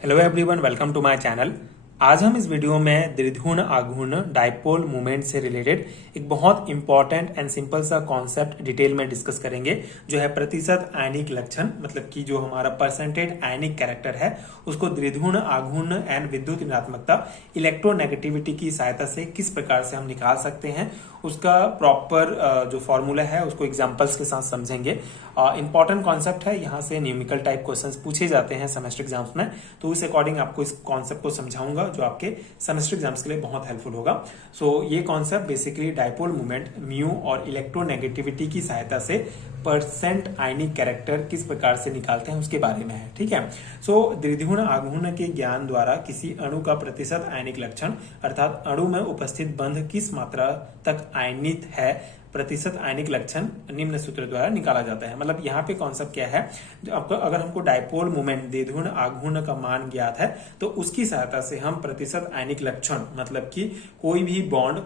Hello everyone, welcome to my channel. आज हम इस वीडियो में द्विध्रुव आघूर्ण डायपोल मूवमेंट से रिलेटेड एक बहुत इंपॉर्टेंट एंड सिंपल सा कॉन्सेप्ट डिटेल में डिस्कस करेंगे, जो है प्रतिशत आयनिक लक्षण। मतलब कि जो हमारा परसेंटेज आयनिक कैरेक्टर है उसको द्विध्रुव आघूर्ण एंड विद्युत ऋणात्मकता इलेक्ट्रोनेगेटिविटी की सहायता से किस प्रकार से हम निकाल सकते हैं, उसका प्रॉपर जो फॉर्मूला है उसको एग्जांपल्स के साथ समझेंगे। इंपॉर्टेंट कॉन्सेप्ट है, यहाँ से न्यूमेरिकल टाइप क्वेश्चंस पूछे जाते हैं सेमेस्टर एग्जाम्स में, तो उस अकॉर्डिंग आपको इस कॉन्सेप्ट को समझाऊंगा जो आपके सेमेस्टर एग्जाम्स के लिए बहुत हेल्पफुल होगा। सो ये concept basically dipole movement mu और इलेक्ट्रोनेगेटिविटी की सहायता से परसेंट आयनिक कैरेक्टर किस प्रकार से निकालते हैं उसके बारे में है। ठीक है। सो द्विध्रुव आघूर्ण के ज्ञान द्वारा किसी अणु का प्रतिशत आयनिक लक्षण अर्थात अणु में उपस्थित बंध किस मात्रा तक आयनित है, प्रतिशत आयनिक लक्षण निम्न सूत्र द्वारा निकाला जाता है। मतलब यहाँ पे कॉन्सेप्ट क्या है, जो आपको अगर हमको डायपोल मोमेंट द्विध्रुव आघूर्ण का मान ज्ञात है तो उसकी सहायता से हम प्रतिशत आयनिक लक्षण मतलब कि कोई भी बॉन्ड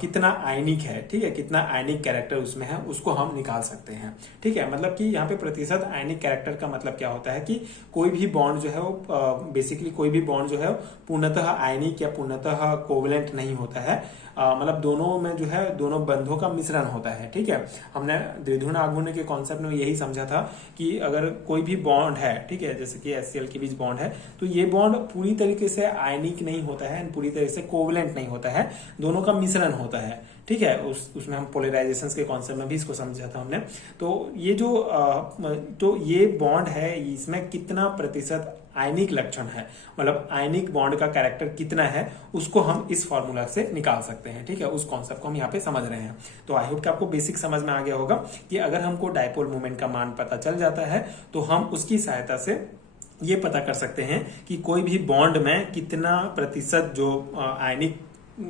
कितना आयनिक है, ठीक है, कितना आयनिक कैरेक्टर उसमें है उसको हम निकाल सकते हैं। ठीक है। मतलब कि यहाँ पे प्रतिशत आयनिक कैरेक्टर का मतलब क्या होता है कि कोई भी बॉन्ड जो है वो बेसिकली कोई भी बॉन्ड जो है पूर्णतः आयनिक या पूर्णतः कोवलेंट नहीं होता है। मतलब दोनों में जो है दोनों बंधों का मिश्रण होता है। ठीक है। हमने द्विध्रुव आघूर्ण के कॉन्सेप्ट में यही समझा था कि अगर कोई भी बॉन्ड है, ठीक है, जैसे कि HCl के बीच बॉन्ड है, तो ये बॉन्ड पूरी तरीके से आयनिक नहीं होता है, पूरी तरह से कोवलेंट नहीं होता है, दोनों का मिश्रण होता है। ठीक है। उसमें हम पोलराइजेशन के कॉन्सेप्ट में भी इसको समझा था हमने। तो ये जो तो ये बॉन्ड है, इसमें कितना प्रतिशत आयनिक लक्षण है, मतलब आयनिक बॉन्ड का कैरेक्टर कितना है, उसको हम इस फॉर्मूला से निकाल सकते हैं। ठीक है। उस कॉन्सेप्ट को हम यहाँ पे समझ रहे हैं। तो आई होप कि आपको बेसिक समझ में आ गया होगा कि अगर हमको डायपोल मोमेंट का मान पता चल जाता है तो हम उसकी सहायता से ये पता कर सकते हैं कि कोई भी बॉन्ड में कितना प्रतिशत जो आयनिक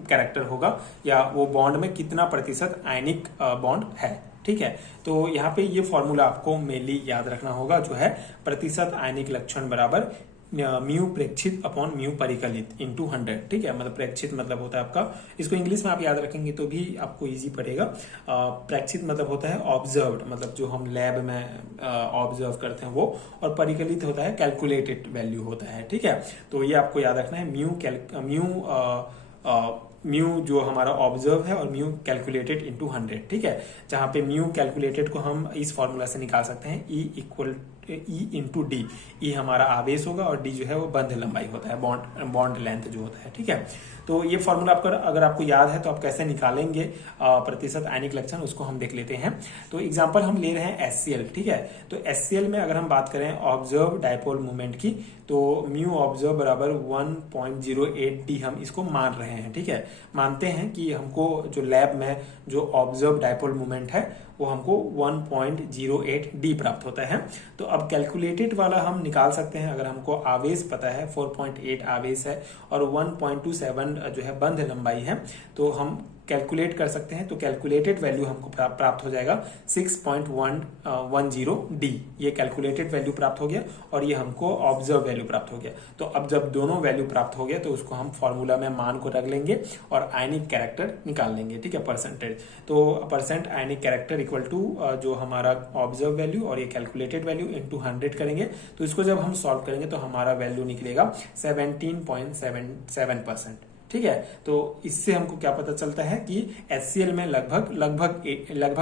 कैरेक्टर होगा या वो बॉन्ड में कितना प्रतिशत आयनिक बॉन्ड है। ठीक है। तो यहाँ पे ये फॉर्मूला आपको मेनली याद रखना होगा, जो है प्रतिशत आयनिक लक्षण बराबर म्यू प्रेक्षित अपॉन म्यू परिकलित इंटू 100। ठीक है। मतलब प्रेक्षित मतलब होता है आपका, इसको इंग्लिश में आप याद रखेंगे तो भी आपको इजी पड़ेगा। प्रेक्षित मतलब होता है ऑब्जर्व्ड, मतलब जो हम लैब में ऑब्जर्व करते हैं वो, और परिकलित होता है कैलकुलेटेड वैल्यू होता है। ठीक है। तो ये आपको याद रखना है, म्यू जो हमारा ऑब्जर्व है और म्यू कैलकुलेटेड इनटू 100। ठीक है। जहां पे म्यू कैलकुलेटेड को हम इस फॉर्मूला से निकाल सकते हैं, ई इंटू डी। ई हमारा आवेश होगा और डी जो है वो बंध लंबाई होता है, बॉन्ड लेंथ जो होता है। ठीक है। तो ये फॉर्मूला अगर आपको याद है तो आप कैसे निकालेंगे प्रतिशत आयनिक लक्षण, उसको हम देख लेते हैं। तो एग्जांपल हम ले रहे हैं HCl। ठीक है। तो HCl में अगर हम बात करें ऑब्जर्व डायपोल मोमेंट की, तो म्यू ऑब्जर्व बराबर 1.08 डी हम इसको मान रहे हैं। ठीक है। मानते हैं कि हमको जो लैब में जो ऑब्जर्व डायपोल मोमेंट है वो हमको 1.08 डी प्राप्त होता है। तो अब कैलकुलेटेड वाला हम निकाल सकते हैं। अगर हमको आवेश पता है 4.8 आवेश है और 1.27 जो है बंध लंबाई है, तो हम कैलकुलेट कर सकते हैं। तो कैलकुलेटेड वैल्यू हमको प्राप्त हो जाएगा 6.110 डी। ये कैलकुलेटेड वैल्यू प्राप्त हो गया और ये हमको ऑब्जर्व वैल्यू प्राप्त हो गया। तो अब जब दोनों वैल्यू प्राप्त हो गया तो उसको हम फॉर्मूला में मान को रख लेंगे और आयनिक कैरेक्टर निकाल लेंगे। ठीक है, परसेंटेज। तो percent ionic character equal to जो हमारा ऑब्जर्व वैल्यू और ये कैलकुलेटेड वैल्यू इंटू 100 करेंगे। तो इसको जब हम सॉल्व करेंगे तो हमारा वैल्यू निकलेगा 17.77%। ठीक है। तो इससे हमको क्या पता चलता है कि HCl में लगभग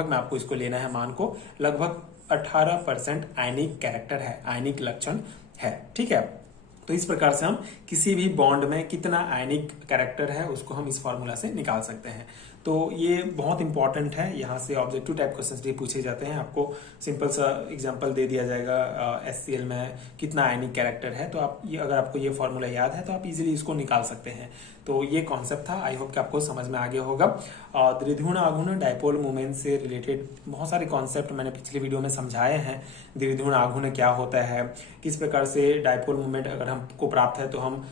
में आपको इसको लेना है मान को, लगभग 18% आयनिक कैरेक्टर है, आयनिक लक्षण है। ठीक है। तो इस प्रकार से हम किसी भी बॉन्ड में कितना आयनिक कैरेक्टर है उसको हम इस फॉर्मूला से निकाल सकते हैं। तो ये बहुत इंपॉर्टेंट है। यहाँ से ऑब्जेक्टिव टाइप क्वेश्चंस भी पूछे जाते हैं। आपको सिंपल सा एग्जांपल दे दिया जाएगा HCl में कितना आयनिक कैरेक्टर है, तो आप ये अगर आपको ये फॉर्मूला याद है तो आप इजीली इसको निकाल सकते हैं। तो ये कॉन्सेप्ट था, आई होप कि आपको समझ में आ गया होगा। द्विध्रुव आघूर्ण डायपोल मोमेंट से रिलेटेड बहुत सारे कॉन्सेप्ट मैंने पिछले वीडियो में समझाए हैं। द्विध्रुव आघूर्ण क्या होता है, किस प्रकार से डायपोल मोमेंट अगर हमको प्राप्त है तो हम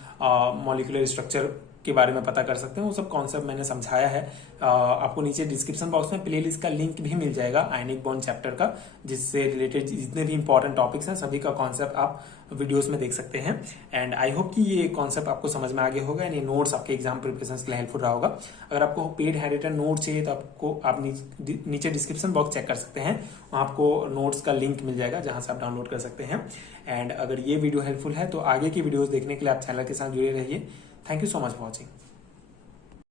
मॉलिक्यूलर स्ट्रक्चर के बारे में पता कर सकते हैं। वो सब कॉन्सेप्ट मैंने समझाया है। आपको नीचे डिस्क्रिप्शन बॉक्स में प्लेलिस्ट का लिंक भी मिल जाएगा आयनिक बॉन्ड चैप्टर का, जिससे रिलेटेड जितने भी इंपॉर्टेंट टॉपिक्स हैं सभी का कॉन्सेप्ट आप वीडियोस में देख सकते हैं। एंड आई होप कि ये कॉन्सेप्ट आपको समझ में आ गया होगा एंड ये नोट्स आपके एग्जाम प्रिपरेशन के लिए हेल्पफुल रहा होगा। अगर आपको पेड हैंडरिटन नोट चाहिए तो आप नीचे डिस्क्रिप्शन बॉक्स चेक कर सकते हैं, वहाँ आपको नोट्स का लिंक मिल जाएगा जहां से आप डाउनलोड कर सकते हैं। एंड अगर ये वीडियो हेल्पफुल है तो आगे की वीडियोस देखने के लिए आप चैनल के साथ जुड़े रहिए। Thank you so much for watching.